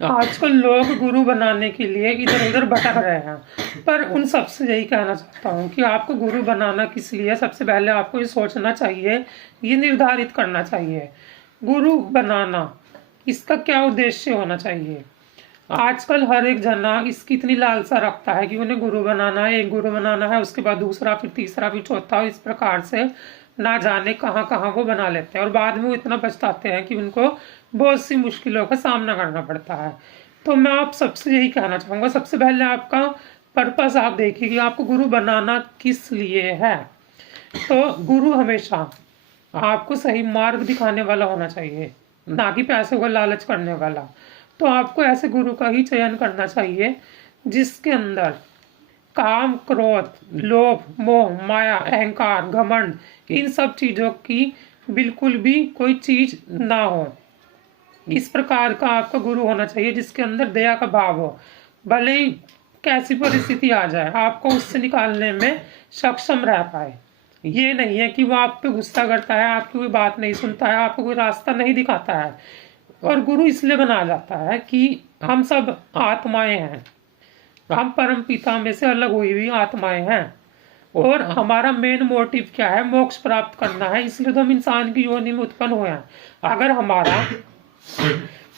आजकल लोग गुरु बनाने के लिए इधर उधर भटक रहे हैं, पर उन सबसे यही कहना चाहता हूँ कि आपको गुरु बनाना किस लिए, सबसे पहले आपको ये सोचना चाहिए, ये निर्धारित करना चाहिए गुरु बनाना इसका क्या उद्देश्य होना चाहिए। आजकल हर एक जना इसकी इतनी लालसा रखता है कि उन्हें गुरु बनाना है, एक गुरु बनाना है, उसके बाद दूसरा, फिर तीसरा, फिर चौथा, इस प्रकार से ना जाने कहाँ कहाँ वो बना लेते हैं और बाद में वो इतना पछताते हैं कि उनको बहुत सी मुश्किलों का सामना करना पड़ता है। तो मैं आप सबसे यही कहना चाहूँगा, सबसे पहले आपका पर्पस आप देखिए कि आपको गुरु बनाना किस लिए है। तो गुरु हमेशा आपको सही मार्ग दिखाने वाला होना चाहिए, ना कि पैसों का लालच करने वाला। तो आपको ऐसे गुरु का ही चयन करना चाहिए जिसके अंदर काम, क्रोध, लोभ, मोह, माया, अहंकार, घमंड, इन सब चीज़ों की बिल्कुल भी कोई चीज़ ना हो। इस प्रकार का आपका गुरु होना चाहिए जिसके अंदर दया का भाव हो। भले ही कैसी परिस्थिति आ जाए, आपको उससे निकालने में सक्षम रह पाए। ये नहीं है कि वो आप पे गुस्सा करता है, आपकी कोई बात नहीं सुनता है, आपको कोई रास्ता नहीं दिखाता है। और गुरु इसलिए बनाया जाता है कि हम सब आत्माएं हैं, हम परम पिता में से अलग हुई हुई आत्माएं हैं और हमारा मेन मोटिव क्या है, मोक्ष प्राप्त करना है। इसलिए तो हम इंसान की योनि में उत्पन्न हुए हैं। अगर हमारा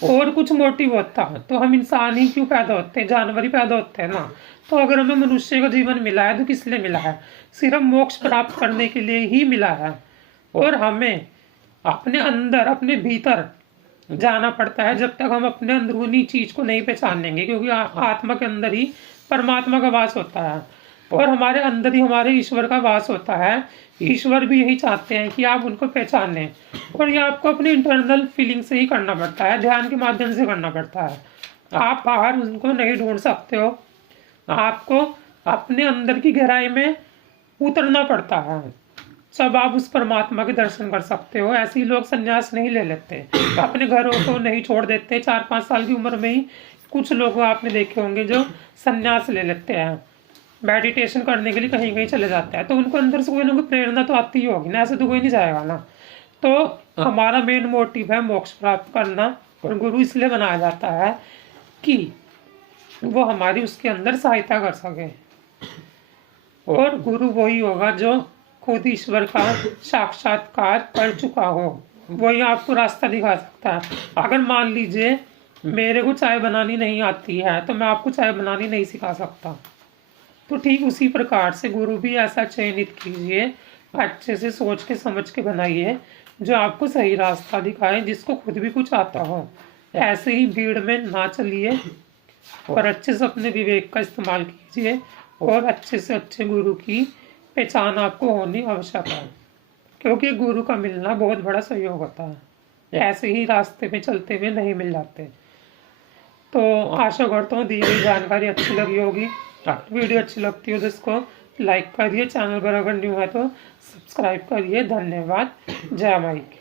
और कुछ मोटिव होता तो हम इंसान ही क्यों पैदा होते, जानवर ही पैदा होते हैं ना। तो अगर हमें मनुष्य का जीवन मिला है तो किस लिए मिला है, सिर्फ मोक्ष प्राप्त करने के लिए ही मिला है। और हमें अपने अंदर, अपने भीतर जाना पड़ता है जब तक हम अपने अंदरूनी चीज को नहीं पहचानेंगे, क्योंकि आत्मा के अंदर ही परमात्मा का वास होता है और हमारे अंदर ही हमारे ईश्वर का वास होता है। ईश्वर भी यही चाहते हैं कि आप उनको पहचानें और ये आपको अपनी इंटरनल फीलिंग से ही करना पड़ता है, ध्यान के माध्यम से करना पड़ता है। आप बाहर उनको नहीं ढूंढ सकते हो, आपको अपने अंदर की गहराई में उतरना पड़ता है, सब आप उस परमात्मा के दर्शन कर सकते हो। ऐसे ही लोग संन्यास नहीं ले लेते, अपने घरों को नहीं छोड़ देते। 4-5 साल की उम्र में ही कुछ लोग आपने देखे होंगे जो संन्यास ले लेते हैं, मेडिटेशन करने के लिए कहीं कहीं चले जाते हैं। तो उनको अंदर से कोई ना कोई प्रेरणा तो आती ही होगी ना, ऐसे तो कोई नहीं जाएगा ना। तो हमारा मेन मोटिव है मोक्ष प्राप्त करना और गुरु इसलिए बनाया जाता है कि वो हमारी उसके अंदर सहायता कर सके। और गुरु वही होगा जो खुद ईश्वर का साक्षात्कार कर चुका हो, वही आपको रास्ता दिखा सकता है। अगर मान लीजिए मेरे को चाय बनानी नहीं आती है तो मैं आपको चाय बनानी नहीं सिखा सकता। तो ठीक उसी प्रकार से गुरु भी ऐसा चयनित कीजिए, अच्छे से सोच के समझ के बनाइए, जो आपको सही रास्ता दिखाए, जिसको खुद भी कुछ आता हो। ऐसे ही भीड़ में ना चलिए और अच्छे से अपने विवेक का इस्तेमाल कीजिए और अच्छे से अच्छे गुरु की पहचान आपको होनी आवश्यक है, क्योंकि गुरु का मिलना बहुत बड़ा सहयोग होता है, ऐसे ही रास्ते में चलते हुए नहीं मिल जाते। तो आशा करता हूँ दी गई जानकारी अच्छी लगी होगी। अगर वीडियो अच्छी लगती हो तो इसको लाइक करिए, चैनल पर अगर न्यू है तो सब्सक्राइब करिए। धन्यवाद। जय माई की।